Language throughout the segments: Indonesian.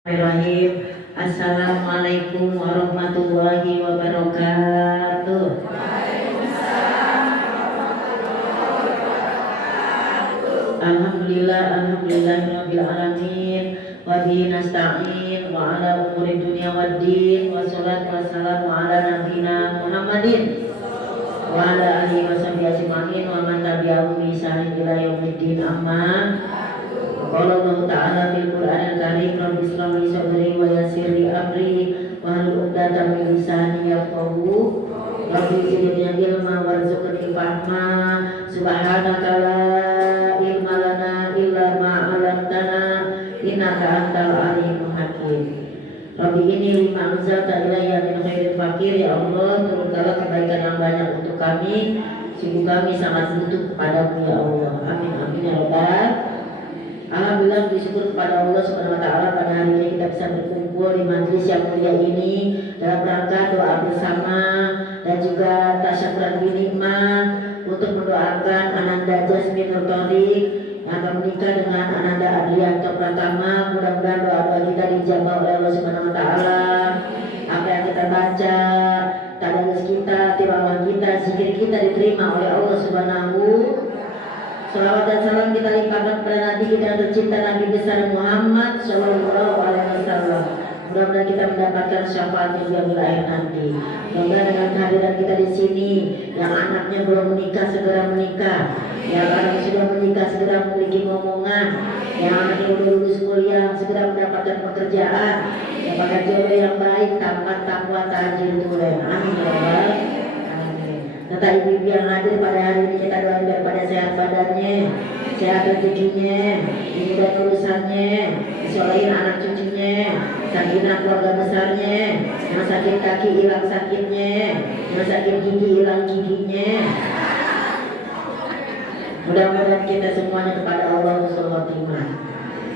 Bismillahirrahmanirrahim. Assalamualaikum warahmatullahi wabarakatuh. Alhamdulillahirabbil alamin. Wa bihi nasta'in wa ala umuri dunya waddin. Wassalatu wassalamu ala nabiyyina Muhammadin wa ala alihi washabihi ajmain wa man tabi'ahum bi ihsanin ila yaumiddin. Amma qala Allah ta'ala fil Qur'anil Karim, rabbi ishrah li sadri wa yassir li amri wahlul 'uqdatam min lisani yafqahu rabbi zidni ilma warzuqni fahma subhanaka la ilma lana illa ma 'allamtana innaka antal alimul hakim. Rabbi ini lima anzalta ilayya min khairin fakir, ya Allah turunkanlah kebaikan yang banyak untuk kami, sungguh kami sangat butuh kepadamu ya Allah. Amin amin ya rabbal. Alhamdulillah, bersyukur kepada Allah Subhanahu wa taala pada hari ini kita bisa berkumpul di majelis yang mulia ini dalam rangka doa bersama dan juga tasyakuran binikmah untuk mendoakan Ananda Jasmine Nurtorik yang akan menikah dengan Ananda Adrianto Pratama. Mudah-mudahan doa-doa kita dijabah oleh Allah Subhanahu wa taala. Apa yang kita baca, tadarus kita, tilawah kita, zikir kita diterima oleh Allah Subhanahu. Salawat dan salam kita limpahkan kepada Nabi kita tercinta, Nabi besar Muhammad Sallallahu Alaihi Wasallam. Mudah-mudahan kita mendapatkan syafaatnya di yaumil akhir nanti. Mudah-mudahan dengan kehadiran kita di sini, yang anaknya belum menikah segera menikah, yang anak sudah menikah segera memiliki momongan, yang anaknya udah lulus kuliah segera mendapatkan pekerjaan, dapatkan jodoh yang baik, tamat takwa tajil tulen. Amin ya rabbal. Nata ibu-ibu yang hadir pada hari ini kita doain daripada sehat badannya, sehat rezekinya, dimudahin urusannya, disolahin anak cucunya, sakinah keluarga besarnya, yang sakit kaki hilang sakitnya, yang sakit gigi hilang giginya. Mudah-mudahan kita semuanya kepada Allah husnul khotimah.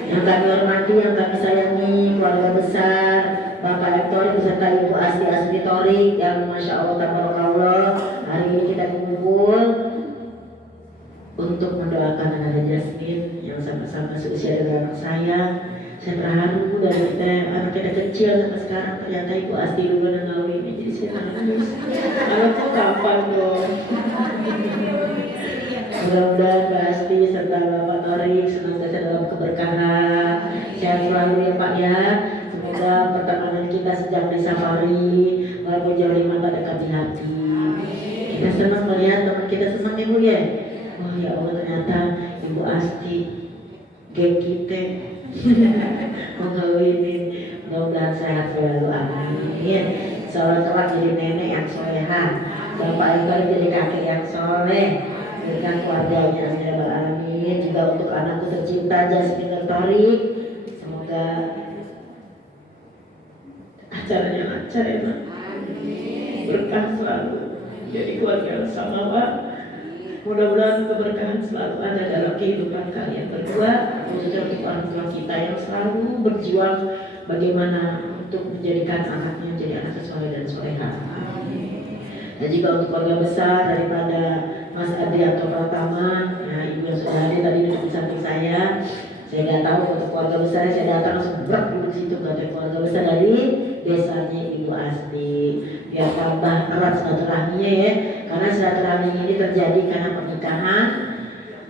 Yang kami hormati, yang kami sayangi, keluarga besar Bapak Ektori beserta Ibu Asti Asri Torik yang Masya Allah tabarakallah, hari ini kita kumpul untuk mendoakan Ananda Jasmine yang sama-sama seusia dengan saya. Saya terharu dari anak kita kecil sampai sekarang ternyata Ibu Asti dulu udah ngawin, jadi saya nangis. Anakku kapan dong? Mudah-mudahan Mbak Asti serta Bapak Torik senantiasa dalam keberkahan, sehat selalu ya Pak ya. Semoga pertemanan kita sejak di safari walaupun jauh di mata dekat di hati. Kita senang melihat teman kita senang Ibu ya. Oh ya Allah, ternyata Ibu Asti geng kita menghawinin. Mudah-mudahan sehat selalu, amin. Seolah kelak jadi nenek yang solehah, Bapak Ekor jadi kakek yang soleh, berikan keluarganya amin ya rabbal alamin. Juga untuk anakku tercinta Jasmine Nurtorik, semoga acaranya lancar ya Mak, berkah selalu jadi keluarga samawat. Mudah-mudahan keberkahan selalu ada dalam kehidupan kalian berdua, khususnya untuk orang tua kita yang selalu berjuang bagaimana untuk menjadikan anaknya jadi anak soleh dan solehah. Dan juga untuk keluarga besar daripada Mas Adrianto Pratama, ya Ibu yang sudah hadir tadi duduk di samping saya. Saya nggak tahu untuk keluarga besar, saya datang langsung berak duduk situ, kata keluarga besar dari desanya Ibu Asti. Biar tambah erat silaturahminya ya, karena silaturahmi ini terjadi karena pernikahan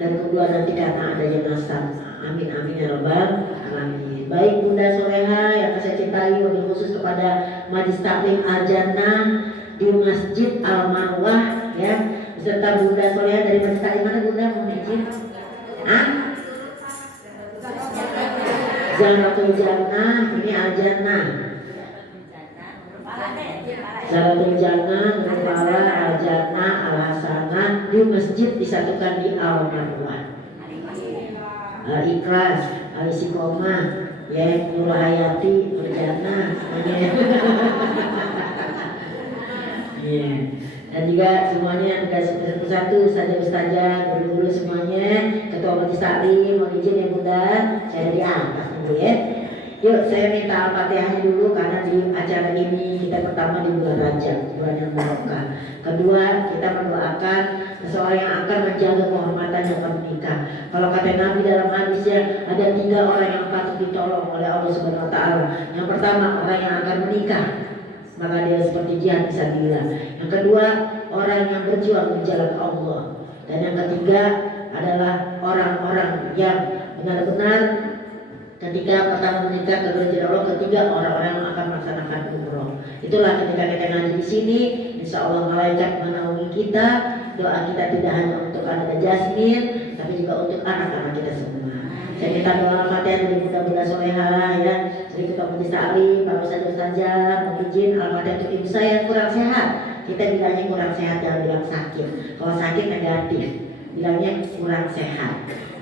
dan kedua nanti karena adanya nasab. Amin amin ya rabbal alamin. Baik Bunda Soleha yang saya cintai, wabil khusus kepada Majlis Taklim Al-Jannah di Masjid Al-Marwah ya, beserta Bunda Soleha dari Majlis Taklim mana Bunda, mohon izin. Zahratul Jannah, ini Al-Jannah. Zahratul Jannah, Kepala Al-Jannah, Al-Hasanah di masjid disatukan di Al-Marwah. Ikhlas, Al-Istiqomah, ya, Nur Hayati, Al-Jannah, semuanya. Ya. Dan juga semuanya ada satu-satu ustazah, guru-guru semuanya, ketua majelis taklim, mohon izin ya Bunda, saya di atas dulu ya. Yuk saya minta Al-Fatihahnya dulu karena di acara ini kita pertama di bulan Rajab, bulan yang barokah. Kedua, kita mendoakan seseorang yang akan menjaga kehormatan yang akan menikah. Kalau kata Nabi dalam hadisnya ada 3 orang yang patut ditolong oleh Allah Subhanahu Wa Taala. Yang pertama orang yang akan menikah, maka dia seperti jihad fisabilillah. Yang kedua orang yang berjuang di jalan Allah. Dan yang ketiga adalah orang-orang yang benar-benar ketika pertama menikah, kedua jalan Allah, ketiga orang-orang yang akan melaksanakan umroh. Itulah ketika kita ngaji di sini, insya Allah malaikat menaungi kita. Doa kita tidak hanya untuk anak Jasmine, tapi juga untuk anak-anak kita semua. Saya minta doa Al-Fatihah dari mudah-mudahan solehah ya. Jadi kita Majelis Ta'lim, Pak Ustadz saja izin Al-Fatihah untuk ibu saya yang kurang sehat. Kita bilangnya kurang sehat, jangan bilang sakit. Kalau sakit negatif, bilangnya kurang sehat.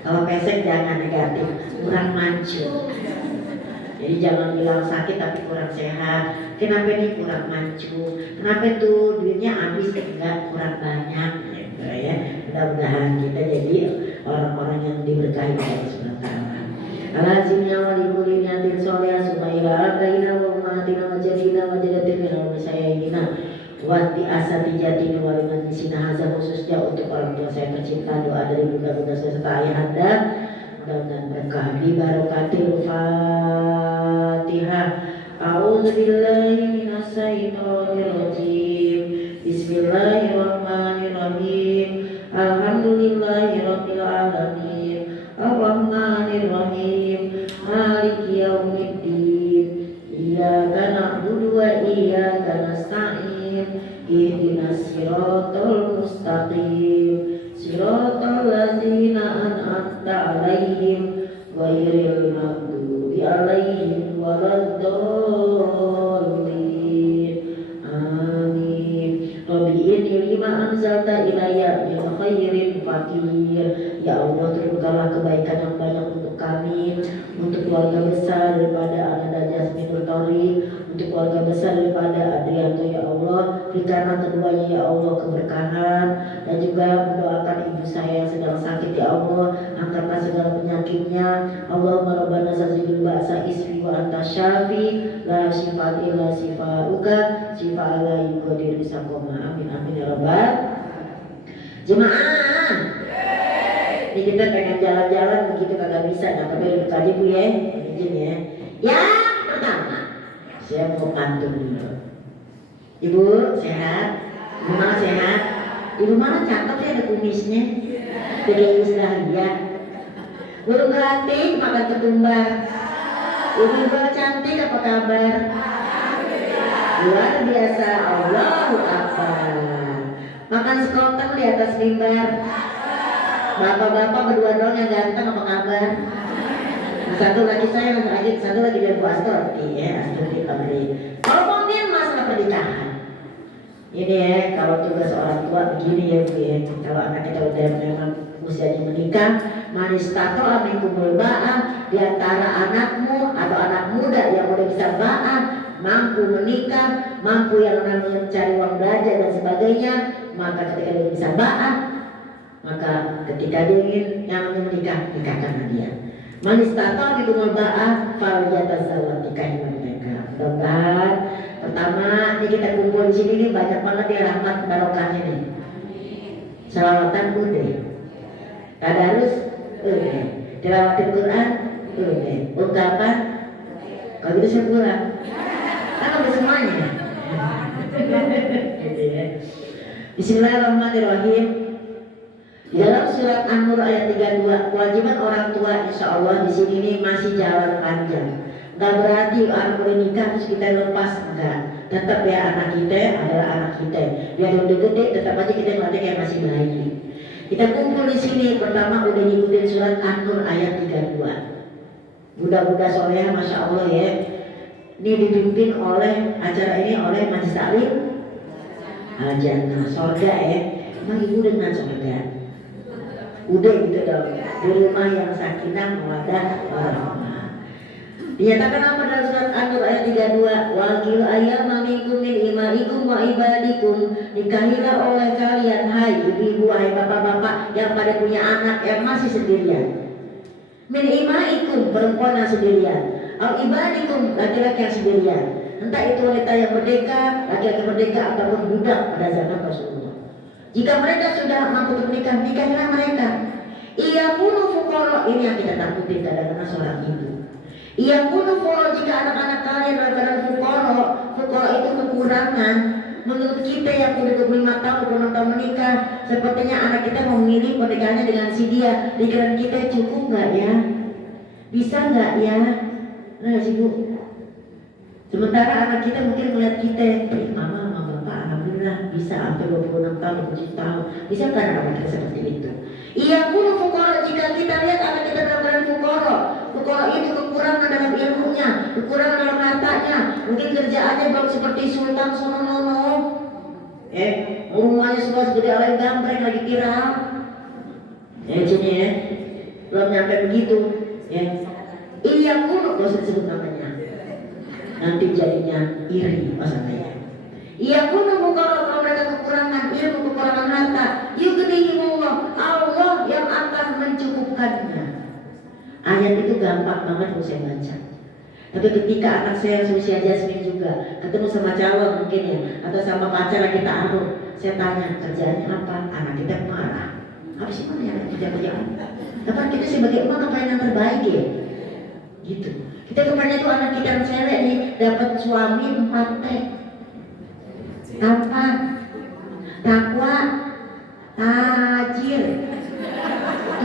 Kalau pesek jangan negatif, kurang mancu. Jadi jangan bilang sakit tapi kurang sehat. Kenapa nih kurang mancu? Kenapa tuh duitnya habis? Enggak, kurang banyak gitu ya. Mudah-mudahan kita jadi orang-orang yang diberkahi oleh Allah Subhanahu wa taala. Alazimnya wa likulli niyatin sholihah sumaila abaina wa ummatina wa jadina wa jadatina wa masyayina Wati asati jati waliman disina hazah khususnya untuk orang tua saya tercinta. Doa dari bunda-bunda saya serta ayah anda mudah-mudahan berkah di barokatil Fatihah. A'udzubillahi minasyaitonir rajim. Bismillahirrahmanirrahim. Alhamdulillahirabbil alamin. Arrahmanirrahim. Maliki yaumiddin. Iyyaka na'budu wa iyyaka nasta'in. Ihdinas siratal mustaqim siratal ladzina an'amta 'alaihim ghairil maghdubi 'alaihim waladdallin. Amin. Rabbi inni lima anzalta ilayya min khairin fakir. Ya Allah, turunkanlah kebaikan yang banyak untuk kami, untuk keluarga besar daripada Ananda Jasmine Tori, untuk keluarga besar daripada Adrianto ya Allah, berikanlah keduanya ya Allah keberkahan, dan juga mendoakan ibu saya yang sedang sakit ya Allah, angkatlah segala penyakitnya. Allahumma rabbana zidil ba'sa isfi wa anta syafi la syifa illa syifauka syifa la yughadiru saqama. Amin amin ya rabbal jemaah. Ini kita pengen jalan-jalan begitu kagak bisa, nah tapi lebih kaji bu ya, izin ya. Yang pertama saya mau pantun dulu. Ibu sehat? Ibu mana sehat? Ibu mana cakep ya, ada kumisnya, jadi Australia. Burung gelatik makan ketumbar. Ibu cantik apa kabar? Luar biasa, Allahu Akbar. Makan sekoteng di atas mimbar. Bapak-bapak berdua dong yang ganteng apa kabar? Satu lagi saya satu lagi dia Bu Astor. Iya, Astor kita beri. Kalau ngomongin masalah pernikahan, ini ya, kalau tugas orang tua begini ya Bu ya. Kalau anak kita udah memang usianya menikah, manis tato amikumul ba'ah, di antara anakmu atau anak muda yang udah bisa ba'ah, mampu menikah, mampu yang namanya mencari uang belajar dan sebagainya, maka ketika dia bisa ba'ah, maka ketika dia ingin yang menikah, nikahkanlah dia. Manis tato di kumul ba'ah fal yatazawwaj, nikahi mereka. Mudah-mudahan pertama ini kita kumpul di sini nih banyak banget ya rahmat barokahnya nih. Selawatan udah, tadarus udah, tilawatin Quran udah, ungkapan kalau gitu saya pulang. Kan udah semuanya. Bismillahirrahmanirrahim. Di dalam surat An-Nur ayat 32, kewajiban orang tua insya Allah di sini nih masih jalan panjang. Gak berarti anak udah nikah terus kita lepas, enggak. Tetap ya anak kita adalah anak kita. Biar udah gede tetap aja kita ngeliatnya kayak masih bayi. Kita kumpul di sini pertama udah ngikutin surat An-Nur ayat 32. Budak-budak soleh, masya Allah ya. Ini dipimpin oleh acara ini oleh Majelis Ta'lim Al-Jannah, sorga ya. Emang ibu dengan sorga? Udah gitu dong, di rumah yang sakinah mawaddah warahmah. Dinyatakan apa dalam surat An-Nur ayat 32, wakil ayyama minkum min imaikum wa ibadikum, nikahilah oleh kalian hai ibu-ibu, hai bapak-bapak yang pada punya anak yang masih sendirian. Min imaikum, perempuan yang sendirian, Au ibadikum, laki-laki yang sendirian. Entah itu wanita yang merdeka, laki-laki merdeka ataupun budak pada zaman Rasulullah. Jika mereka sudah mampu untuk menikah, nikahlah mereka. Ia pun fuqara, ini yang kita takutin kadang-kadang seorang ibu. Ia pun fuqara, jika anak-anak kalian dalam keadaan fuqara itu kekurangan. Menurut kita yang sudah 25 tahun, 26 tahun menikah, sepertinya anak kita mau memilih pernikahannya dengan si dia. Pikiran kita cukup nggak ya? Bisa nggak ya? Nah sih bu. Sementara anak kita mungkin melihat kita, mama sama bapak alhamdulillah bisa sampai 26 tahun, 27 tahun. Bisa kan anak kita seperti itu? Ia pun fuqara, jika kita lihat anak kita dalam keadaan fuqara. Fuqara itu kekurangan dalam ilmunya, kekurangan dalam hartanya. Mungkin kerjaannya belum seperti Sultan Sononono. Rumahnya semua seperti orang gambreng lagi viral. Sini ya, belum nyampe begitu. Ia pun, gak usah disebut namanya. Nanti jadinya iri masalahnya. Ia pun kalau mereka kekurangan ilmu, kekurangan harta, yughnihimullah, Allah yang akan mencukupkannya. Ayat itu gampang banget kalau saya baca. Tapi ketika anak saya usia Jasmine juga ketemu sama calon mungkin ya, atau sama pacar lagi taruh, saya tanya kerjaannya apa, anak kita marah. Apa sih mana yang kita kerjaan? Tapi kita sebagai emak apa yang terbaik ya? Gitu. Kita kemarin itu anak kita yang cewek nih dapat suami 4T. Tampan, takwa, tajir,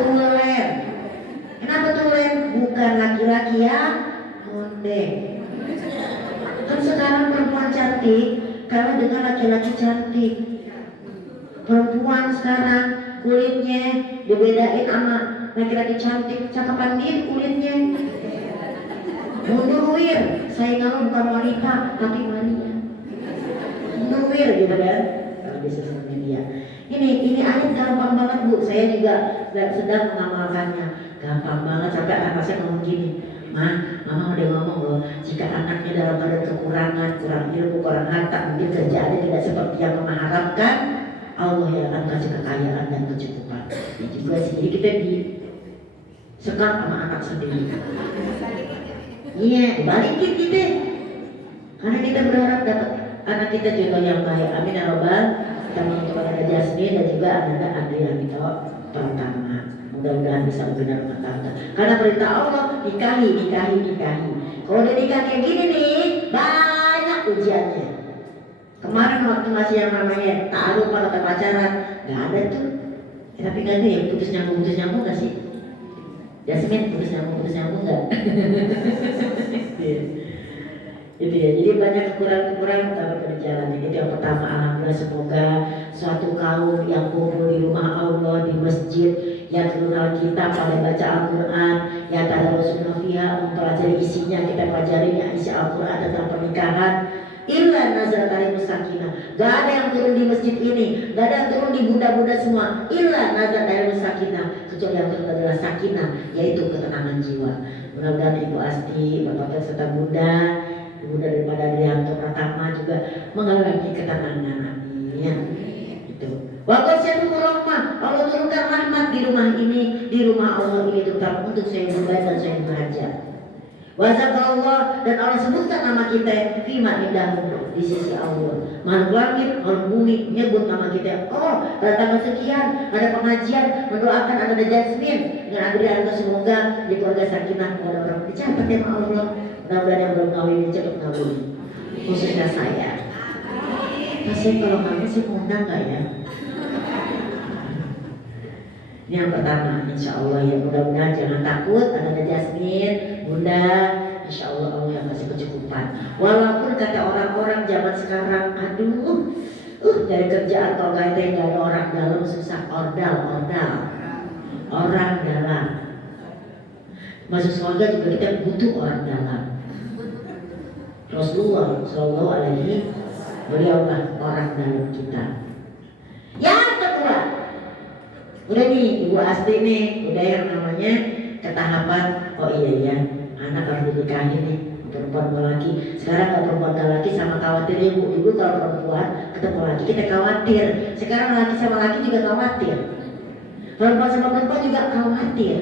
tulen. Kenapa tulen? Bukan laki-laki yang mondek. Kan sekarang perempuan cantik kalau dengan laki-laki cantik. Perempuan sekarang kulitnya dibedain sama laki-laki cantik, cakapan dia kulitnya. Mundur saingan bukan wanita tapi Maria. Mundur gitu kan? Kalau di sosial media. Ini ayat gampang banget bu. Saya juga sedang mengamalkannya. Gampang banget sampai anak saya ngomong gini. Mama udah ngomong loh, jika anaknya dalam keadaan kekurangan, kurang ilmu, kurang harta, mungkin kerjaannya tidak seperti yang mama harapkan, Allah yang akan kasih kekayaan dan kecukupan. Ya juga sih, jadi kita disekap sama anak sendiri. Iya, balikin kita. Karena kita berharap dapat anak kita contoh yang baik. Amin ya robbal. Kita mengucapkan ada Jasmine dan juga ada Adrian itu pertama. Mudah-mudahan bisa benar rumah tangga. Karena perintah Allah nikahi. Kalau udah nikah kayak gini nih, banyak ujiannya. Kemarin waktu masih yang namanya taruh pada pacaran, nggak ada tuh. Tapi nggak ada ya putus nyambung nggak sih? Jasmine putus nyambung nggak? Gitu ya. Jadi banyak kekurangan tapi berjalan. Itu yang pertama. Alhamdulillah semoga suatu kaum yang kumpul di rumah Allah di masjid yang kenal kita pada baca Al-Quran, yang tadarusuna fiha mempelajari isinya, kita pelajari yang isi Al-Quran tentang pernikahan. Illa nazalat alaihimus sakinah. Gak ada yang turun di masjid ini, gak ada yang turun di bunda-bunda semua. Illa nazalat alaihimus sakinah. Kecuali yang turun adalah sakinah, yaitu ketenangan jiwa. Mudah-mudahan Ibu Asti, Bapak serta Bunda daripada Adrianto Pratama juga mengalami ketenangan. Amin. Itu. Waqasyatu rahmah, Allah turunkan rahmat di rumah ini, di rumah Allah ini terutama untuk saya belajar dan saya belajar. Wazakallah, dan Allah sebutkan nama kita fima indahu di sisi Allah. Makhluk langit, makhluk bumi menyebut nama kita. Oh, pada tanggal sekian ada pengajian mendoakan ada Jasmine dengan Adrianto, semoga di keluarga sakinah ada orang dicatat ya Allah. Mudah-mudahan yang belum kawin cepat kawin, khususnya saya. Masih kalau kami sih ngundang nggak ya? Ini yang pertama, insya Allah ya, mudah-mudahan jangan takut, ada Jasmine, Bunda, insya Allah Allah yang kasih kecukupan. Walaupun kata orang-orang zaman sekarang, aduh, dari kerjaan kalau nggak ada orang dalam susah, ordal, orang dalam. Masuk surga juga kita butuh orang dalam. Rasulullah Shallallahu Alaihi beliaulah orang dalam kita. Yang kedua, udah nih Ibu Asti nih, udah yang namanya ketahapan. Oh iya ya, anak harus dinikahin nih, perempuan sama laki. Sekarang nggak perempuan sama laki sama khawatir ibu kalau perempuan ketemu laki kita khawatir. Sekarang laki sama laki juga khawatir. Perempuan sama perempuan juga khawatir.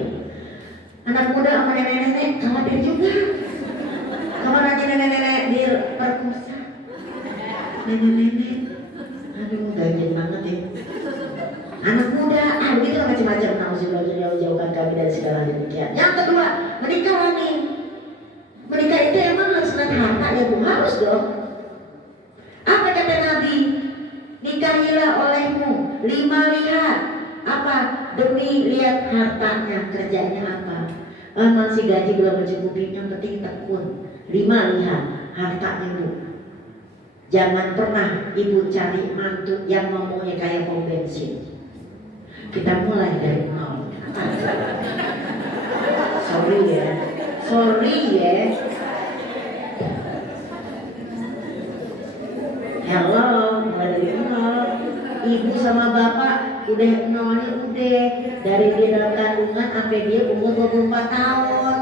Anak muda sama nenek-nenek khawatir juga. Kapan nanti nenek-nenek diperkosa? Nenek-nenek, aduh ganjen banget ya. Anak muda, gitu macam-macam. Nauzubillah, jauhkan kami dari segala demikian. Yang kedua, menikah nih. Menikah itu emang harus dengan harta ya Bu? Harus dong. Apa kata Nabi? Nikahilah olehmu 5 lihat. Apa? Demi lihat hartanya, kerjanya apa. Masih gaji belum mencukupi, yang penting tekun. 5 lihat hartanya Bu. Jangan pernah ibu cari mantu yang ngomongnya kayak pom bensin. Kita mulai dari nol. Sorry ya. Hello, mulai dari nol. Ibu sama bapak udah nolnya udah dari dia dalam kandungan sampai dia umur 24 tahun.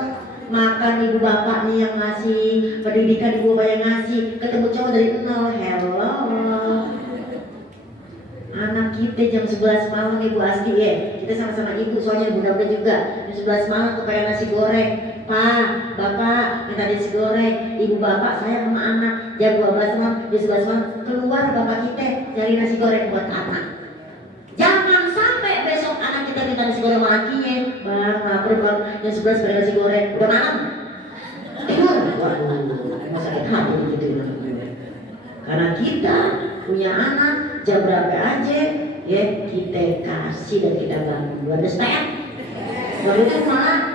Makan ibu bapaknya yang ngasih, pendidikan ibu bapak yang ngasih, ketemu cowok dari nol. Hello. Anak kita jam 11 malam Ibu Asti ya, kita sama-sama ibu soalnya muda-muda juga. Jam 11 malam kepengen nasi goreng. Pak, bapak minta nasi goreng. Ibu bapak saya sama anak jam 12 malam, jam 11 malam keluar bapak kita cari nasi goreng buat anak. Jangan sampai besok anak kita minta nasi goreng sama lakinya. Bang, lapar bang, jam 11 beli nasi goreng. Udah malam tidur. Waduh, mau sakit hati gitu. Karena kita punya anak jam berapa aja ya kita kasih dan kita bantu. Understand? Lalu itu malah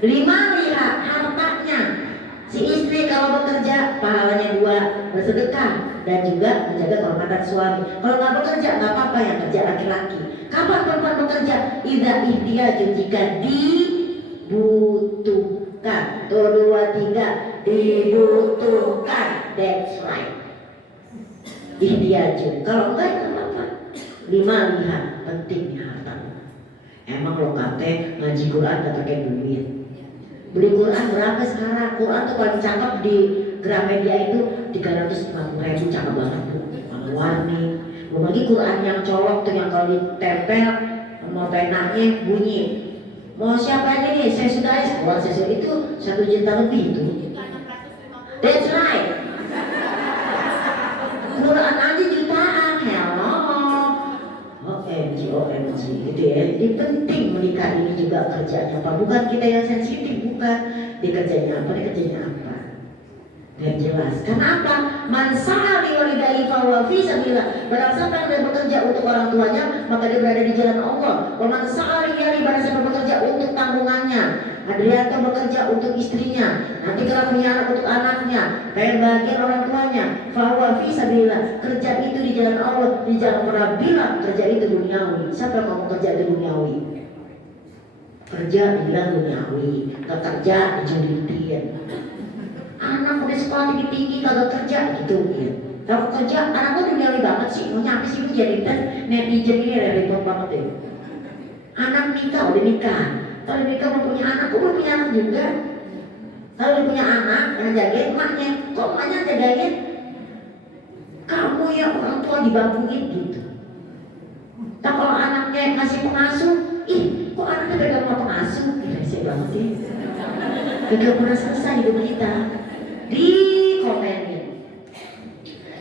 5 lihat hartanya. Si istri kalau bekerja pahalanya 2, bersedekah dan juga menjaga kehormatan suami. Kalau nggak bekerja nggak apa-apa, yang kerja laki-laki. Kapan perempuan bekerja? Idza ihtiyajun, jika dibutuhkan. Tuh 2, 3 dibutuhkan. That's right. Ihtiyajun. Kalau enggak ya apa-apa. 5 lihat pentingnya harta. Emang lo kate ngaji Quran gak pakai duit. Beli Quran berapa sekarang? Quran tuh paling cakep di Gramedia itu 350.000, cakep banget Bu. Warna-warni. Belum lagi Quran yang colok tuh, yang kalau ditempel mau penanya bunyi. Mau siapa ini nih? Saya sudah Quran saya itu 1 juta lebih itu. That's right. Quran aja jutaan, hello. OMG gitu ya. Jadi penting menikah ini juga kerjanya apa? Bukan kita yang sensitif, bukan. Dia kerjanya apa, dia kerjanya apa. Biar jelas. Karena apa? Man sa'ali walidayhi fahuwa fi sabilillah. Barang siapa yang bekerja untuk orang tuanya, maka dia berada di jalan Allah. Wa man sa'ali yali, barang siapa bekerja untuk tanggungannya. Adrianto bekerja untuk istrinya. Nanti kalau punya anak untuk anaknya, pengen bagian orang tuanya. Fahuwa fi sabilillah. Kerja itu di jalan Allah. Jangan pernah bilang kerja itu duniawi. Siapa yang mau kerja itu duniawi? Kerja bilang duniawi, gak kerja dijulitin. Anak udah sekolah tinggi kagak kerja gitu ya. Kalau kerja, anak gue duniawi banget sih. Mau nyampe sih gue jadi netizen ini repot banget deh. Anak nikah, udah nikah. Kalau nikah mau punya anak, gue belum punya anak juga. Kalau udah punya anak, yang jagain emaknya. Kok emaknya jagain? Kamu ya orang tua dibangunin gitu. Nah kalau anaknya ngasih pengasuh, ih kok anaknya pegang sama pengasuh? Rese banget ya. Gak pernah selesai hidup kita. Di komenin,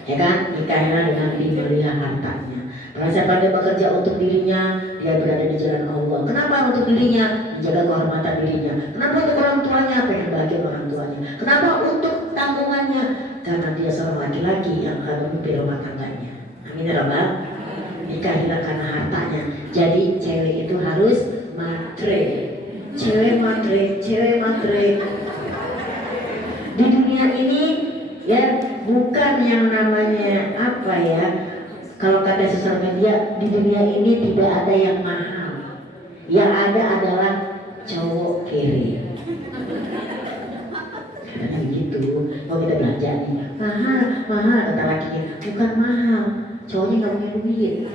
ya kan? Nikahnya dengan melihat hartanya. Karena siapa dia bekerja untuk dirinya, dia berada di jalan Allah. Kenapa untuk dirinya? Menjaga kehormatan dirinya. Kenapa untuk orang tuanya? Pengen bahagia orang tuanya. Kenapa untuk tanggungannya? Karena dia seorang laki-laki yang akan memimpin rumah tangganya. Amin ya Rabbal. Nikahilah karena hartanya. Jadi cewek itu harus matre. Cewek matre. Di dunia ini ya bukan yang namanya apa ya, kalau kata sosial media, di dunia ini tidak ada yang mahal. Yang ada adalah cowok kere. Karena begitu, mau kita belanja nih, mahal kata lakinya. Bukan mahal, cowoknya nggak punya duit.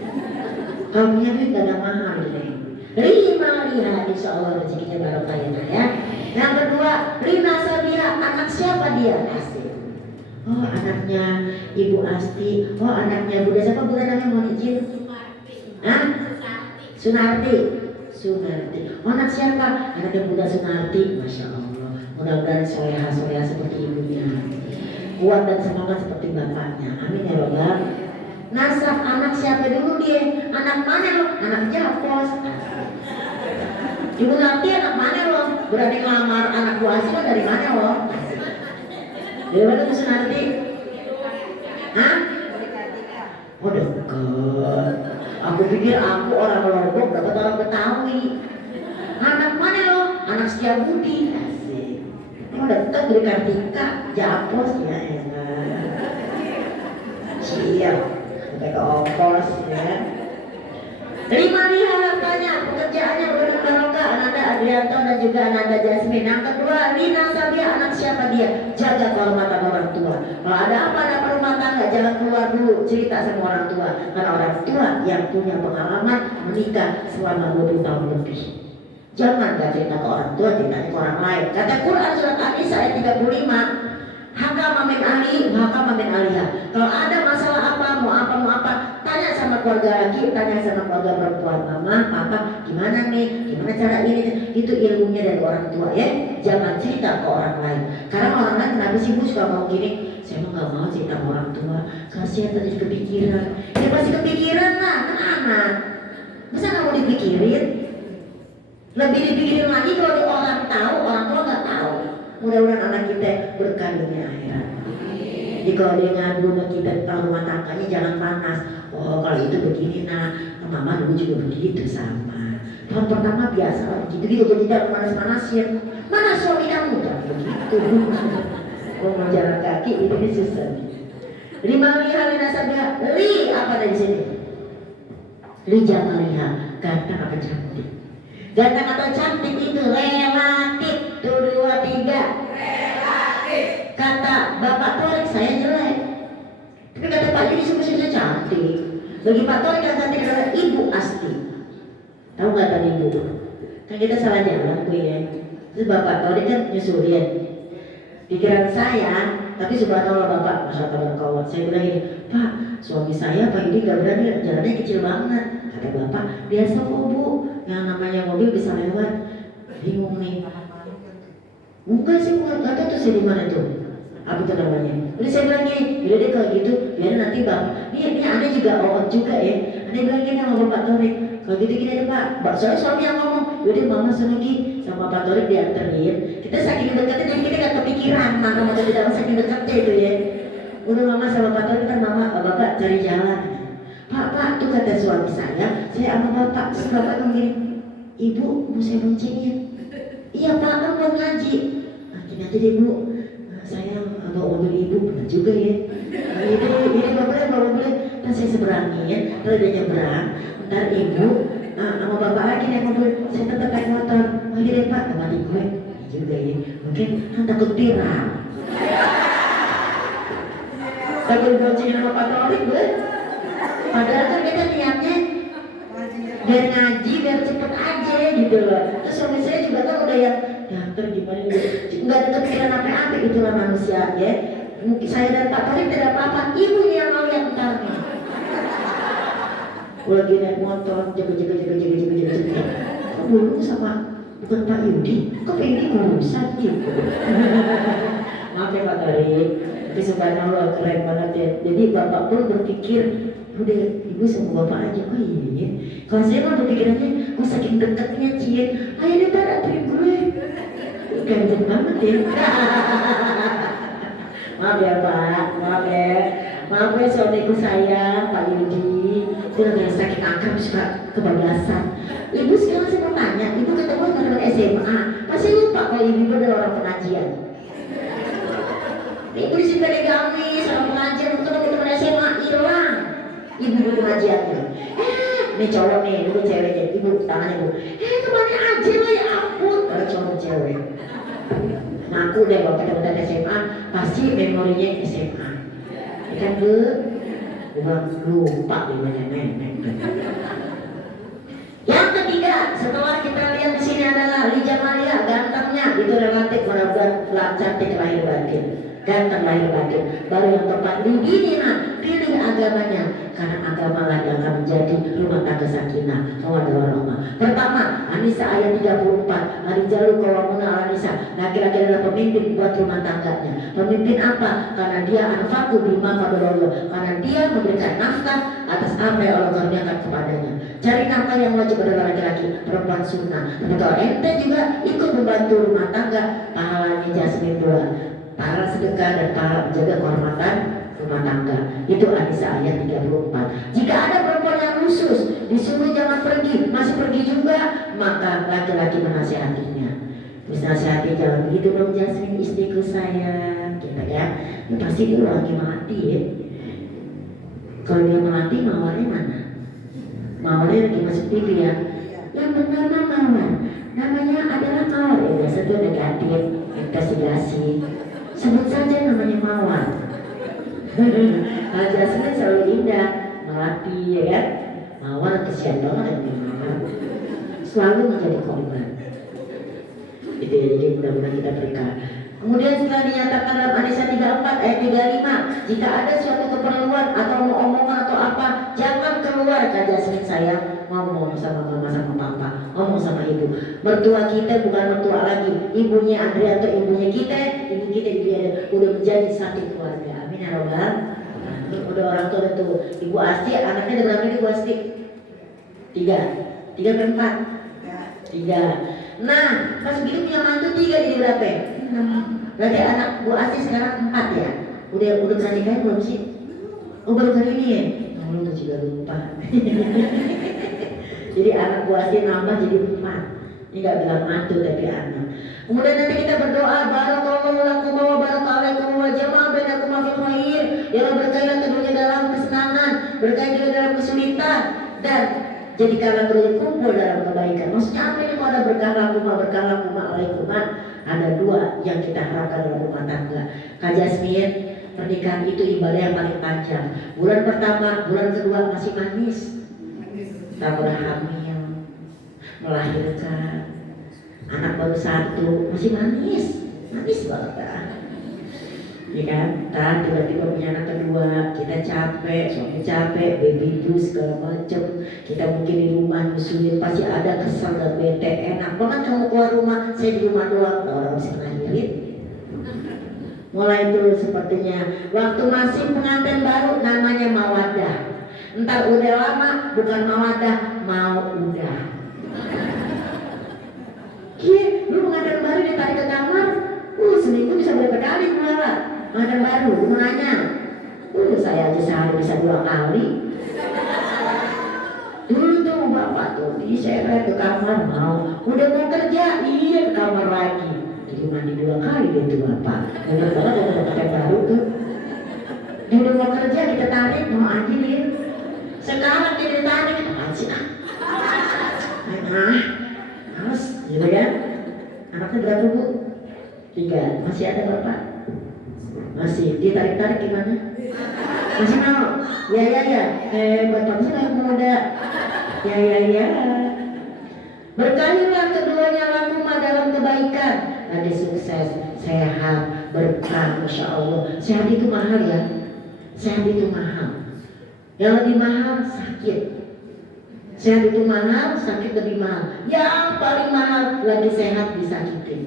Kalau punya duit nggak ada mahal nih. 5 lihat, insya Allah rezekinya barokah ya. Yang kedua, Rina Sabira, anak siapa dia? Asik. Oh anaknya Ibu Asti. Oh anaknya Bunda siapa? Bunda namanya mohon izin. Hah? Sunarti. Oh anak siapa? Anaknya Bunda Sunarti. Masya Allah. Mudah-mudahan soleha seperti ibunya, kuat dan semangat seperti bapaknya. Amin ya Rabbal. Nasab anak siapa dulu dia? Anak mana lo? Anak Japos. Ibu nanti anak mana lo? Berani ngelamar anak Bu Asma dari mana lo? Dari mana tuh nanti? Hah? Oh deket. Aku pikir aku orang Lombok dapat orang Betawi. Anak mana lo? Anak Setiabudi. Asik. Oh deket dari Kartika, Japos ya enak. Siap. Pakai ongkos ya. 5 lihat hartanya, pekerjaannya benar barokah. Ananda Adrianto dan juga Ananda Jasmine. Yang kedua, Lina Sabia, anak siapa dia? Jaga kehormatan orang tua. Kalau ada apa dalam rumah tangga, jangan keluar dulu cerita sama orang tua. Karena orang tua yang punya pengalaman menikah selama 20 tahun lebih. Jangan gak cerita ke orang tua, ceritanya ke orang lain. Kata Quran surat An-Nisa ayat 35. Hakama min ahli, hakama min ahliha. Kalau ada masalah apa, mau apa, tanya sama keluarga lagi, tanya sama keluarga perempuan. Mama, papa, gimana nih? Gimana cara ini? Itu ilmunya dari orang tua ya. Jangan cerita ke orang lain. Karena orang lain kenapa sih bu suka mau gini? Saya mah gak mau cerita ke orang tua. Kasihan tadi kepikiran. Ya pasti kepikiran lah, kan anak. Masa gak mau dipikirin? Lebih dipikirin lagi kalau orang tahu, orang tua gak tahu. Mudah-mudahan anak kita berkah dunia akhirat. Jadi kalau dia ngadu sama kita tentang rumah tangganya jangan panas. Oh kalau itu begini nah, mama dulu juga begitu sama. Tahun pertama biasa lah gitu-gitu jadi jangan panas-panasin. Mana suami kamu? Jangan begitu. Mau jalan kaki ini susah. 5 lihat nasabnya. Li apa dari sini? Li jangan lihat ganteng apa cantik. Ganteng atau cantik itu relatif. 1, 2, 3 relatif. Kata Bapak Torik saya jelek. Tapi kata Pak Yudi saya cantik. Bagi Pak Torik yang cantik adalah ibu asli. Tahu gak tadi ibu? Kan kita salah jalan gue ya. Terus Bapak Torik kan nyusulin. Pikiran saya, tapi subhanallah Bapak, masya Allah kawan. Saya bilang ini, Pak, suami saya Pak Yudi gak berani, jalannya kecil banget. Kata Bapak, biasa kok Bu, yang namanya mobil bisa lewat. Bingung nih. Bukan sih, gak tahu tuh saya di mana tuh. Apa itu namanya? Udah saya bilang gini, udah deh kalau gitu, biar nanti Bapak. Ini ada juga orang juga ya. Ada bilang gini sama Bapak Torik. Kalau gitu gini deh Pak, soalnya suami yang ngomong, udah mama lagi sama Pak Torik dianterin. Kita saking dekatnya jadi kita gak kepikiran, maka mau di dalam saking dekatnya itu ya. Udah mama sama Pak Torik kan mama, Bapak cari jalan. Pak, tuh kata suami saya sama Bapak, terus Bapak ngomong gini, Ibu mau saya boncengin. Iya Pak, kan mau ngaji. Nah, gini aja deh Bu, saya bawa mobil Ibu, benar juga ya. Ini bapak boleh, kan saya seberangin, kalau dia nyebrang, ntar Ibu sama Bapak lagi naik mobil, saya tetap naik motor. Lagi deh Pak, temani gue. Ini juga ya, mungkin kan takut pirang. Takut boncengin sama Pak Torik gue. Padahal kan kita niatnya biar ngaji, biar cepet aja gitu loh. Terus suami saya juga kan udah yang ntar gimana gitu, nggak ada kepikiran apa-apa, itulah manusia ya. Mungkin saya dan Pak Torik tidak apa-apa, ibu yang mau lihat entarnya. Gue lagi naik motor, jaga. Kok dulu sama bukan Pak Yudi, kok Pak Yudi ngurusan gitu. Maaf ya Pak Torik, tapi subhanallah keren banget ya. Jadi Bapak pun berpikir, udah ibu sama Bapak aja. Oh iya, kalau saya mah berpikirannya, gue saking dekatnya Cien, ayo deh Pak anterin gue. Ganjen banget ya. Maaf ya Pak, maaf ya suamiku saya Pak Yudi. Dia udah saking akrab suka kebablasan. Ibu sekarang saya mau tanya, ibu ketemu teman SMA, pasti lupa kalau ibu adalah orang pengajian. Ibu di sini gamis sama pengajian, ketemu teman SMA hilang. Ibu pengajiannya. Ini cowok nih, dulu ceweknya, ibu tangannya bu. Kemana aja lah ya ampun, kalau cowok cewek. Ngaku deh kalau ketemu SMA, pasti memorinya SMA. Ikan bu, lupa dimana nenek. Yang ketiga, setelah kita lihat di sini adalah Li Jamalia, gantengnya itu relatif, mudah-mudahan cantik lahir batin. ganteng lahir batin. Baru yang keempat, lidinina, pilih agamanya, karena agama lah yang akan menjadi rumah tangga sakinah mawaddah warahmah. Pertama, An-Nisa ayat 34, Ar-rijalu qawwamuna 'alan nisa, laki-laki adalah pemimpin buat rumah tangganya. Pemimpin apa? Karena dia anfaqu bima fadallah, karena dia memberikan nafkah atas apa yang Allah karuniakan kepadanya. Cari nafkah yang wajib adalah laki-laki, perempuan sunnah. Tapi kalau ente juga ikut membantu rumah tangga, pahalanya jasmin dua, pahala sedekah dan pahala menjaga kehormatan rumah tangga. Itu An-Nisa ayat 34. Jika ada perempuan yang khusus disuruh jangan pergi, masih pergi juga, maka laki-laki menasihatinya. Nasihati, jangan begitu dong Jasmine, istriku sayang, gitu ya. Ini pasti dia lagi mati ya. Kalau dia mati, mawarnya mana? Mawarnya lagi masuk TV ya. Yang bernama mawar, namanya adalah mawar. Ya biasa itu negatif, investigasi. Sebut saja namanya mawar. Kalau Jasmine selalu indah, melati ya kan. Mawar kesian banget yang mawar, selalu menjadi korban. Itu ya, jadi mudah-mudahan kita berkah. Kemudian setelah dinyatakan dalam An-Nisa 34 ayat 35, jika ada suatu keperluan atau mau omongan atau apa, jangan keluar. Kak Jasmine sayang, ngomong sama mama sama papa, ngomong sama ibu. Mertua kita bukan mertua lagi, ibunya Andrea atau ibunya kita, ibu kita udah menjadi satu keluarga. Amin ya robbal. Udah orang tua tuh, Ibu Asti, anaknya ada berapa nih Ibu Asti? 3 ke 4? 3. Nah, pas begitu punya mantu 3 jadi berapa? 6. Berarti anak Bu Asti sekarang 4 ya? Udah pernah nikahin belum sih? Oh baru kali ini ya? Oh, lu tuh juga lupa. Jadi anak Bu Asti nambah jadi 4. Ini gak bilang mantu tapi anak. Kemudian nanti kita berdoa, barakallahu lakum wa barakalaikum wa jama'a bainakum fil khair. Ya Allah, berkailah keduanya dalam kesenangan, berkait juga dalam kesulitan, dan jadikanlah keduanya kumpul dalam kebaikan. Maksudnya apa ini? Kalau ada berkah lakum alaikumah, ada 2 yang kita harapkan dalam rumah tangga. Kak Jasmine, pernikahan itu ibadah yang paling panjang. Bulan pertama, bulan kedua masih manis, tak pernah hamil, melahirkan anak baru 1 masih manis banget kan? Ya kan? Tiba-tiba punya anak kedua, kita capek, suami capek, baby blues segala macem. Kita mungkin di rumah nyusuin, pasti ada kesal dan bete. Enak banget kamu keluar rumah, saya di rumah doang, orang bisa ngelahirin. Mulai dulu sepertinya, waktu masih pengantin baru namanya mawaddah. Entar udah lama bukan mawaddah, mau udah. Iya, lu pengantin baru ditarik ke kamar, seminggu bisa berapa kali keluar. Pengantin baru, lu nanya, saya aja sehari bisa 2 kali. Dulu tuh bapak tuh diseret ke kamar, udah mau kerja, iya ke kamar lagi. Jadi mandi 2 kali dia tuh bapak. Bener banget ada pengantin baru tuh. Dia udah mau kerja, kita tarik, mau aja dia. Sekarang dia ditarik, aja harus, gitu ya. Anaknya berapa Bu? 3. Masih ada bapak? Masih. Ditarik-tarik gimana? Masih mau? Ya. Buat kamu sih anak muda. Ya. Berkahilah keduanya lakumah dalam kebaikan. Ada sukses, sehat, berkah, Masya Allah. Sehat itu mahal ya. Sehat itu mahal. Yang lebih mahal sakit. Sehat itu mahal, sakit lebih mahal. Yang paling mahal lagi sehat disakitin.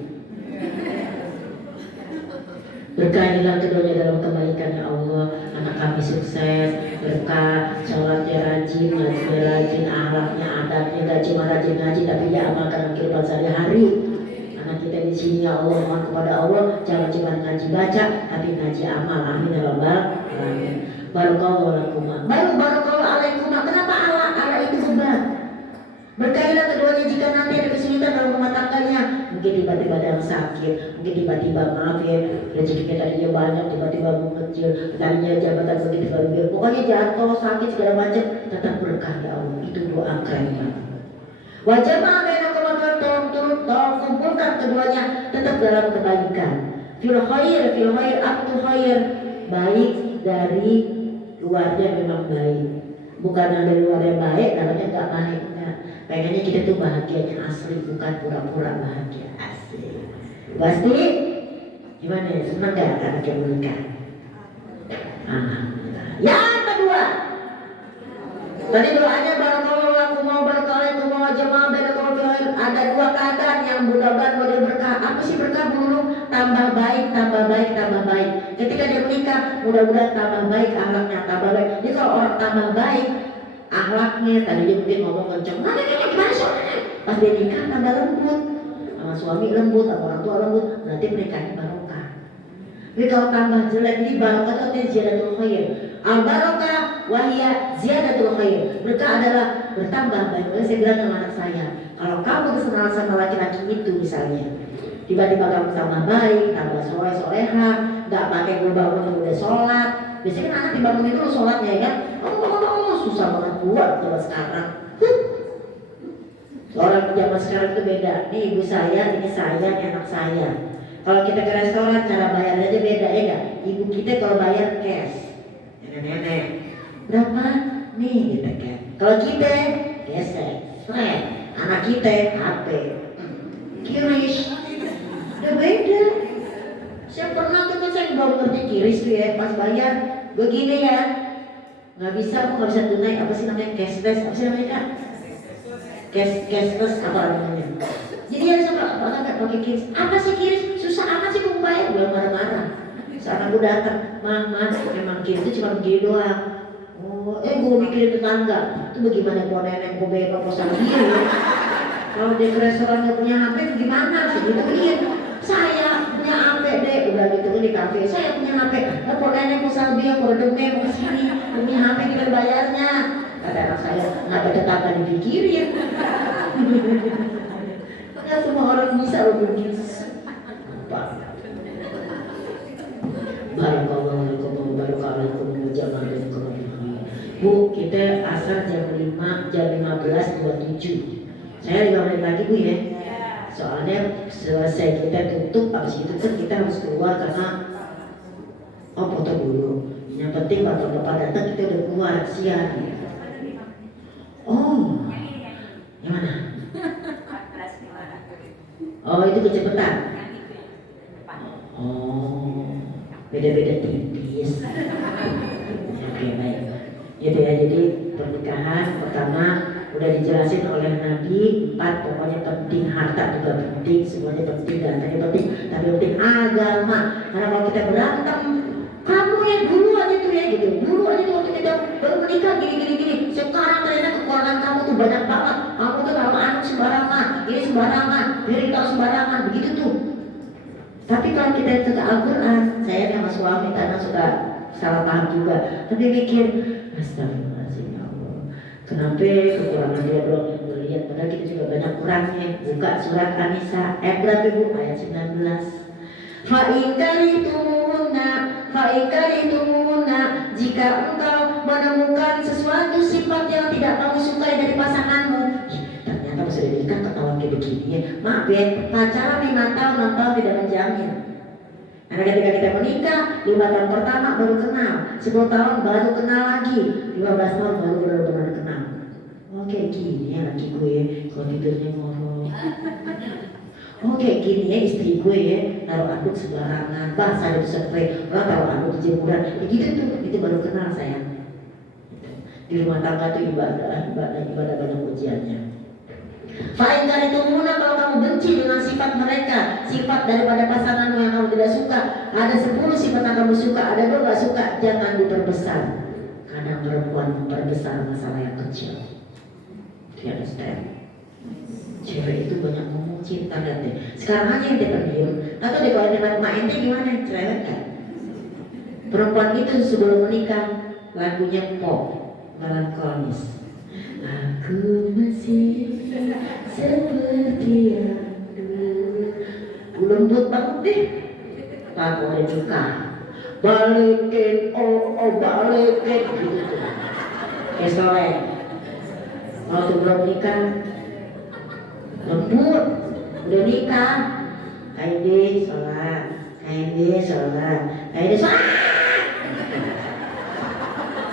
Berkahilah keduanya dalam kebaikan ya Allah. Anak kami sukses, berkah, sholatnya rajin, ngajinya rajin, akhlaknya, adabnya gak cuma rajin ngaji tapi dia amalkan kehidupan sehari-hari. Anak kita di sini ya Allah, mohon kepada Allah jangan cuma ngaji baca tapi ngaji amal. Amin ya rabbal alamin. Barakallahu lakum. Baru barakallahu alaikum. Kenapa Allah itu sebab? Berkahilah keduanya jika nanti ada kesulitan dalam rumah tangganya. Mungkin tiba-tiba ada yang sakit, mungkin tiba-tiba maaf ya, rezekinya tadinya banyak, tiba-tiba mengecil, tadinya jabatan begitu baru, pokoknya jatuh, sakit segala macam, tetap berkah ya Allah. Itu doa keren banget. Wajah ma'amena tolong kumpulkan keduanya tetap dalam kebaikan. Fil khair, aktu khair, baik dari luarnya memang baik, bukan dari luarnya baik, dalamnya nggak baik. Pengennya kita tuh bahagianya asli, bukan pura-pura bahagia asli. Pasti gimana ya? Senang gak anak yang menikah? Alhamdulillah. Yang kedua, tadi doanya barakallahu lakum wa barakatuh wa jama'a bainakum fil khair. Ada dua keadaan yang mudah-mudahan model berkah. Apa sih berkah dulu? Tambah baik, tambah baik, tambah baik. Ketika dia menikah, mudah-mudahan tambah baik akhlaknya, tambah baik. Jadi kalau orang tambah baik akhlaknya, tadi dia mungkin ngomong kenceng, nah gimana soalnya? Pas dia nikah tambah lembut, sama suami lembut, sama orang tua lembut, berarti pernikahannya barokah. Jadi kalau tambah jelek, ini barokah itu artinya ziyadatul khair. Al barokah wahia ziyadatul khair. Berkah adalah bertambah baik. Saya bilang sama anak saya, kalau kamu berkenalan sama laki-laki itu misalnya, tiba-tiba kamu tambah baik, tambah soleh-soleha, nggak pakai gue bangun udah sholat. Biasanya kan anak dibangunin dulu sholatnya ya kan. Oh susah banget buat kalau sekarang. Orang zaman sekarang itu beda. Nih ibu saya, ini saya, ini anak saya. Kalau kita ke restoran cara bayar aja beda ya kan. Ibu kita kalau bayar cash, nenek-nenek berapa nih gitu kan. Kalau kita gesek, seret. Anak kita HP, kirish. Udah beda. Saya pernah tuh saya belum ngerti kiris tuh ya pas bayar begini ya, nggak bisa tunai, apa sih namanya cashless, apa sih namanya kak? Cashless apa namanya? Jadi ya coba nggak pakai kiris. Apa sih kiris? Susah apa sih mau bayar? Belum marah-marah. Saat aku datang, mama memang kiris itu cuma begini doang. Oh, gue mikirin tetangga. Itu bagaimana mau nenek, mau bapak, mau sama dia ya? Kalau dia ke restoran nggak punya HP gimana? Segituin. Saya punya HP deh, udah gitu di kafe. Saya punya HP. Kalau nenek mau salbia, kalau demi mau kesini, punya HP kita bayarnya. Kata anak saya, nggak tetangga dipikirin. Nggak semua orang bisa begitu. Barakallahu barakalakum jamaah dan kemarin. Bu, kita asar jam 5, jam 15.27. Saya 5 menit lagi bu ya. Soalnya selesai kita tutup, habis itu kan kita harus keluar karena foto dulu. Yang penting bapak-bapak datang kita udah keluar siang. Oh, yang mana? Oh itu kecepatan. Oh, beda-beda tipis. Oke baik. Gitu ya, jadi pernikahan pertama udah dijelasin oleh Nabi 4, pokoknya penting, harta juga penting, semuanya penting, dananya penting, tapi penting agama. Karena kalau kita berantem, kamu yang dulu aja tuh ya gitu, dulu aja tuh waktu kita baru menikah gini. Sekarang ternyata kekurangan kamu tuh banyak banget. Kamu tuh kalau anak sembarangan, ini sembarangan, diri kau sembarangan, begitu tuh. Tapi kalau kita suka Al-Quran, saya sama suami karena suka salah paham juga, tapi mikir, astagfirullahaladzim ya Allah, kenapa kekurangan dia belum melihat, padahal kita juga banyak kurangnya. Buka surat An-Nisa berapa ibu? Ayat 19. Fa'ikaritumuna, jika engkau menemukan sesuatu sifat yang tidak kamu sukai dari pasanganmu. Ternyata pas sudah nikah ketahuan kayak begini ya. Maaf ya, pacaran 5 tahun, 6 tahun tidak menjamin. Karena ketika kita menikah, 5 tahun pertama baru kenal, 10 tahun baru kenal lagi, 15 tahun baru benar-benar kenal. Oke gini ya laki gue, kalau tidurnya ngorok. Oke gini ya istri gue ya, taruh anduk sembarangan, basah di spray, orang taruh anduk di jemuran, ya gitu tuh, itu baru kenal sayang. Di rumah tangga tuh ibadah banyak ujiannya. Fa'inkan itu muna, kalau kamu benci dengan sifat mereka, sifat daripada pasanganmu yang kamu tidak suka, ada 10 sifat yang kamu suka, ada 2 gak suka, jangan diperbesar. Kadang perempuan memperbesar masalah yang kecil. Do you understand? Cewek itu banyak ngomong cinta, lihat deh. Sekarang aja yang dia terdiam, atau di kalau tempat mak ente gimana, cerewet kan? Perempuan itu sebelum menikah lagunya pop, melankolis. Aku masih seperti yang dulu, lembut banget deh. Aku udah suka balikin, balikin gitu tuh. Kesoek. Waktu belum nikah lembut, udah nikah kaide sholat,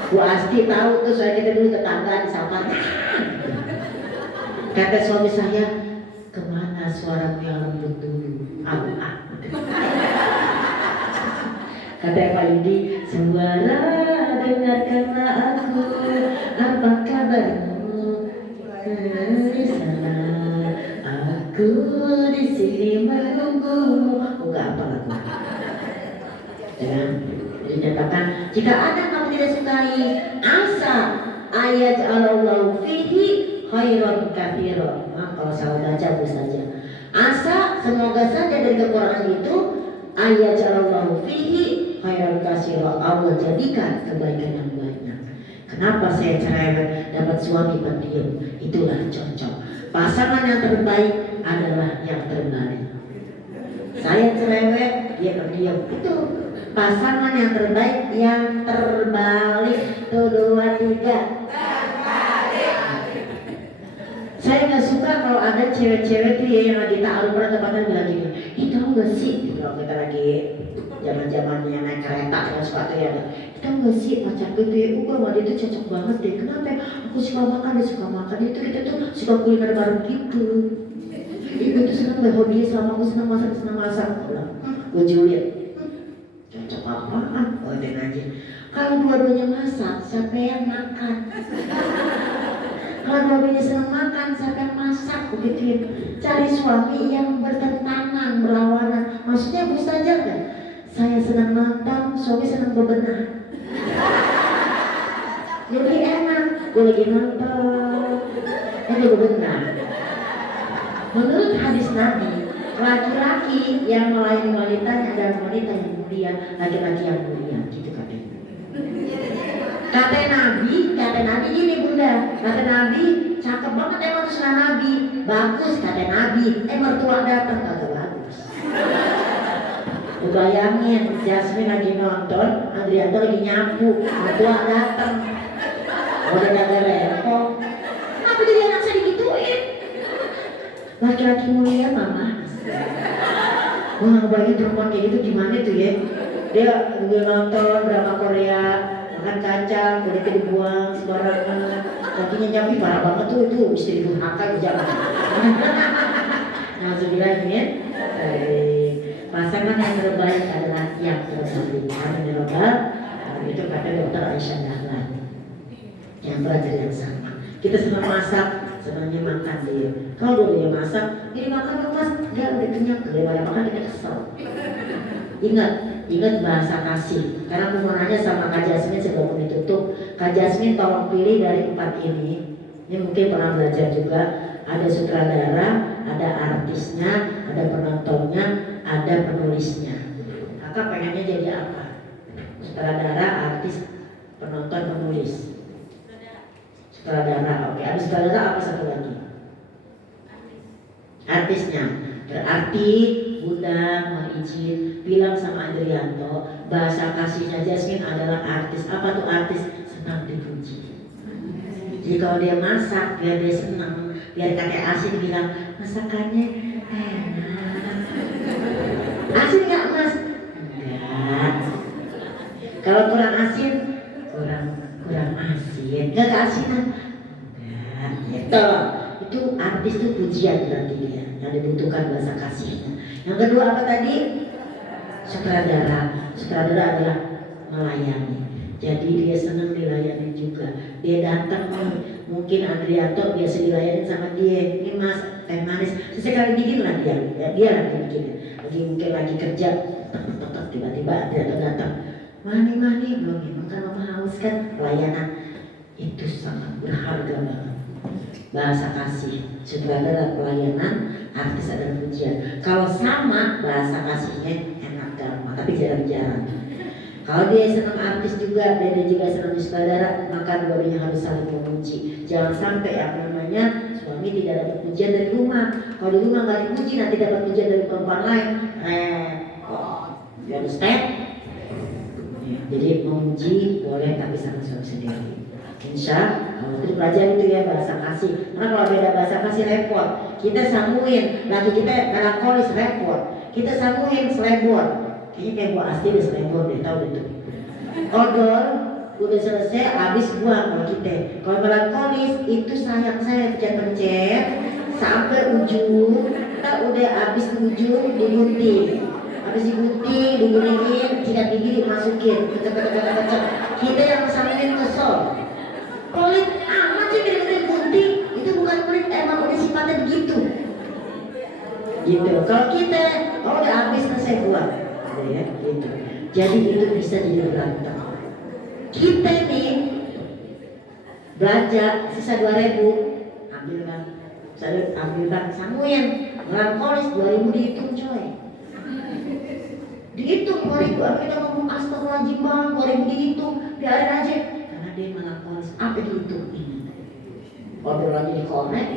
Bu Asti tahu tuh, saya kita dulu tetangga di Sapar. Kata suami saya, kemana suaramu yang lembut dulu? Kata Pak Yudi, suara dengarkanlah aku, apa kabarmu di sana? Aku di sini menunggumu. Enggak apa lagu. Ya, dinyatakan jika ada kamu tidak sukai, asa ayat Allah fihi khairan katsira. Kalau salah baca saja. Asa semoga saja dari kekurangan itu ayat Allah fihi khairan katsira, Allah jadikan kebaikan yang banyak. Kenapa saya cerewet dapat suami pendiam? Itulah cocok. Pasangan yang terbaik adalah yang terbalik. Saya cerewet, dia pendiam. Itu pasangan yang terbaik yang terbalik. Tuh 2, 3. Saya nggak suka kalau ada cewek-cewek tuh ya yang lagi taruh pertempatan bilang gini, itu nggak sih? Kalau kita lagi zaman-zamannya naik kereta kan suka tuh ya, itu nggak sih pacarku tuh ya, sama dia tuh cocok banget deh. Kenapa? Aku suka makan, dia suka makan. Itu kita tuh suka kuliner bareng gitu. Ibu tuh senang deh hobinya sama aku, senang masak. Gue julid. Cocok apaan? Oh den aja. Kalau dua-duanya masak, siapa yang makan? Kalau dua-duanya senang makan, siapa yang masak? Begitu ya. Cari suami yang bertentangan, berlawanan. Maksudnya bisa aja kan? Saya senang nonton, suami senang bebenah. Jadi enak. Gue lagi nonton, dia bebenah. Menurut hadis Nabi, laki-laki yang melayani wanitanya adalah wanita yang mulia, laki-laki yang mulia, gitu katanya. Kata Nabi gini bunda, kata Nabi, cakep banget emang sunnah Nabi, bagus kata Nabi, mertua datang kagak bagus. Bayangin, Jasmine lagi nonton, Adrianto lagi nyapu, mertua datang, udah kagak repot. Kenapa jadi anak saya digituin? Laki-laki mulia mama. Wah ngebayangin perempuan kayak gitu gimana tuh ya. Dia nonton drama Korea, makan kacang, kulitnya dibuang sembarangan, kakinya nyapi parah banget tuh, itu mesti durhaka itu jangan. Alhamdulillah ya. Pasangan yang terbaik adalah yang terbaik. Amin ya rabbal alamin. Itu kata Dr. Aisyah Dahlan yang belajar yang sama. Kita senang masak, senangnya makan dia. Kalau dia masak, ini makan dong mas, dia udah kenyang. Daripada makan dia kesel. Ingat bahasa kasih. Karena aku mau nanya sama Kak Jasmine sebelum ditutup. Kak Jasmine tolong pilih dari 4 ini. Ini mungkin pernah belajar juga. Ada sutradara, ada artisnya, ada penontonnya, ada penulisnya. Kakak pengennya jadi apa? Sutradara, artis, penonton, penulis. Sutradara, oke. Ada sutradara apa satu lagi? Artisnya. Berarti Bunda mohon izin bilang sama Adrianto, bahasa kasihnya Jasmine adalah artis. Apa tuh artis? Senang dipuji. Jadi kalau dia masak, biar dia senang, biar kakek Asin bilang masakannya enak. Asin nggak mas? Enggak. Kalau kurang asin, kurang asin. Nggak keasinan? Enggak. Gitu. Itu artis tuh pujian berarti dia yang dibutuhkan bahasa kasihnya. Yang kedua apa tadi? Sutradara. Sutradara adalah melayani. Jadi dia senang dilayani juga. Dia datang nih, mungkin Adrianto biasa dilayani sama dia. Ini mas, teh manis. Sesekali bikin lah dia lagi bikin. Mungkin lagi kerja, tek tiba-tiba Adrianto datang. Mani belum emang kan mama haus kan? Pelayanan itu sangat berharga banget. Bahasa kasih, sutradara pelayanan, artis adalah pujian. Kalau sama bahasa kasihnya enak gampang, tapi jarang-jarang. Kalau dia senang artis juga, dia juga senang sutradara, maka dua-duanya harus saling memuji. Jangan sampai yang namanya suami tidak dapat pujian dari rumah. Kalau di rumah nggak dipuji, nanti dapat pujian dari perempuan lain. You understand? Ya, jadi memuji boleh, tapi sama suami sendiri. Insya Allah itu pelajari itu ya bahasa kasih. Karena kalau beda bahasa kasih repot. Kita sambungin, lagi kita melankolis repot. Kita sambungin selebor. Kayaknya kayak gua asli deh selebor deh, tau deh tuh. Odol udah selesai, habis buang kalau kita. Kalau melankolis itu sayang saya pencet sampai ujung. Kita udah habis ujung digunting. habis digunting, digulingin, sikat gigi dimasukin, kecek. Kita yang ngesamin kesel. Pelit amat sih gede-gede gunting, itu bukan pelit, emang udah sifatnya begitu. Gitu. Kalau kita, oh udah habis saya buat, ya, gitu. Jadi itu bisa jadi berantem. Kita nih belanja sisa 2.000, ambilkan, ambilkan samuin, polis 2.000 dihitung coy. Dihitung 2.000, kita ngomong astagfirullahaladzim bang, 2.000 dihitung, biarin aja. Karena dia polis, apa dihitung ini? Order lagi di korek.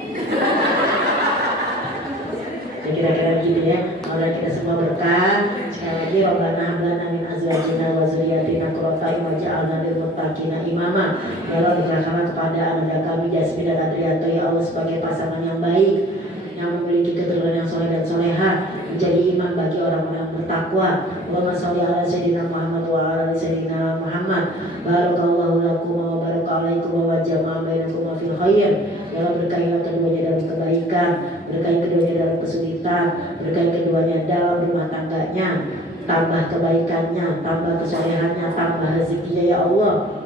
Kira-kira gitu ya. Semoga kita semua berkah. Sekali lagi Rabbana hablana min azwajina wa dzurriyyatina qurrata a'yun waj'alna lil muttaqina imama. Ya Allah, berikanlah kepada anak kami Jasmine dan Adrianto ya Allah sebagai pasangan yang baik, yang memiliki keturunan yang soleh dan soleha, menjadi imam bagi orang-orang yang bertakwa. Allahumma sholli ala sayyidina Muhammad wa ala sayyidina Muhammad. Barakallahu lakum wa barakalaikum wa jama'a bainakum fil khair. Ya Allah, berkahilah keduanya dalam kebaikan, berkahi keduanya dalam kesulitan, berkahi keduanya dalam rumah tangganya, tambah kebaikannya, tambah kesolehannya, tambah rezekinya ya Allah.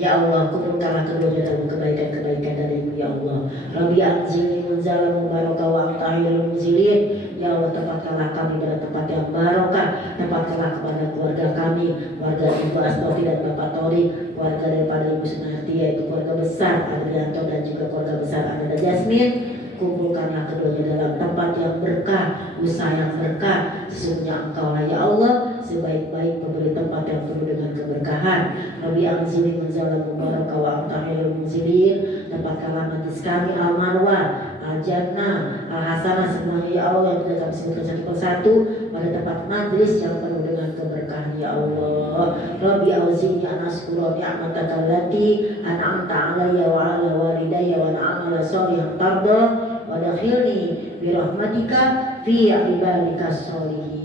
Ya Allah, kumpulkanlah keduanya dalam kebaikan-kebaikan darimu ya Allah. Rabbi anzilni munzalan mubaraka wa anta khairul munzilin. Ya Allah, tempatkanlah kami pada tempat yang barokah. Tempatkanlah kepada keluarga kami, keluarga Ibu Astofi dan Bapak Tori, keluarga daripada Ibu Sunarti, yaitu keluarga besar Adrianto dan juga keluarga besar Anda dan Jasmine. Kumpulkanlah keduanya dalam tempat yang berkah, usaha yang berkah. Sesungguhnya Engkau lah ya Allah sebaik-baik pemberi tempat yang penuh dengan keberkahan. Rabbi anzilni munzalan mubaraka wa anta khairul munzilin. Tempatkanlah majlis kami al-marwah, al-jannah, al-hasanah semuanya ya Allah yang tidak kami sebutkan satu persatu pada tempat majlis yang penuh dengan keberkahan ya Allah. Rabbi auzi'ni an ashkura ni'mataka allati an'amta 'alayya wa 'ala walidayya wa na'amala sholihan tarda wa dakhilni bi rahmatika fi ibadika sholihin.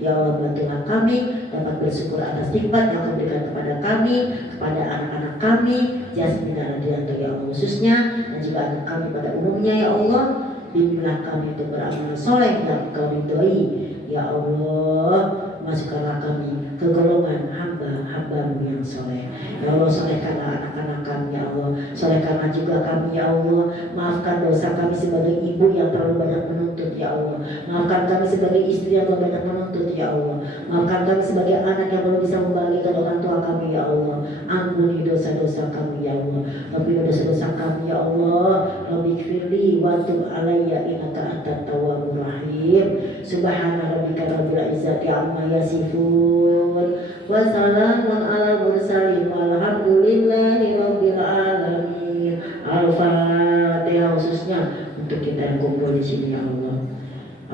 Ya Allah, bantulah kami dapat bersyukur atas nikmat yang Kau berikan kepada kami, kepada anak-anak kami, Jasmine dan Adrianto ya Allah khususnya, dan juga anak kami pada umumnya ya Allah. Bimbinglah kami untuk beramal soleh dan Kau ridhoi ya Allah. Masukkanlah kami ke golongan hamba-hamba-Mu yang soleh. Ya Allah, solehkanlah anak-anak kami ya Allah. Solehkanlah juga kami ya Allah. Maafkan dosa kami sebagai ibu yang terlalu banyak menuntut ya Allah. Maafkan kami sebagai istri yang terlalu banyak menuntut ya Allah. Maafkan kami sebagai anak yang belum bisa membahagiakan orang tua kami ya Allah. Ampuni dosa-dosa kami ya Allah. Ampuni dosa-dosa kami ya Allah. Rabbi firli wa tub alayya innaka antat tawwabur rahim. Subhana rabbika rabbil izzati amma yasifun wa salamun alal mursalin walhamdulillahi rabbil alamin. Al-Fatihah khususnya untuk kita yang kumpul di sini ya Allah.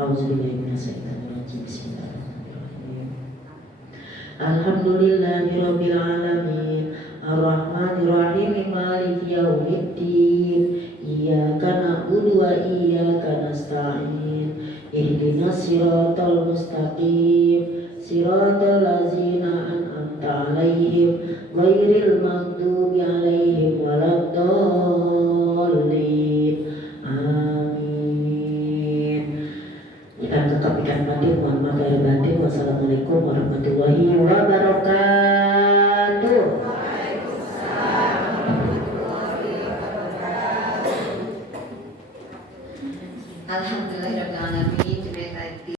Auzubillahi minasyaitonirrajim. Bismillahirrahmanirrahim. Alhamdulillahirabbil alamin. Ar-Rahmanir-Rahim. Maliki yaumiddin. Iyyaka na'budu wa iyyaka nasta'in. Ihdinas siratal mustaqim. Siratal ladzina an'amta 'alaihim ghairil maghdubi 'alaihim waladdallin. Amin. Ikan tetap ikan batin, mohon maaf lahir batin. Wassalamualaikum warahmatullahi wabarakatuh.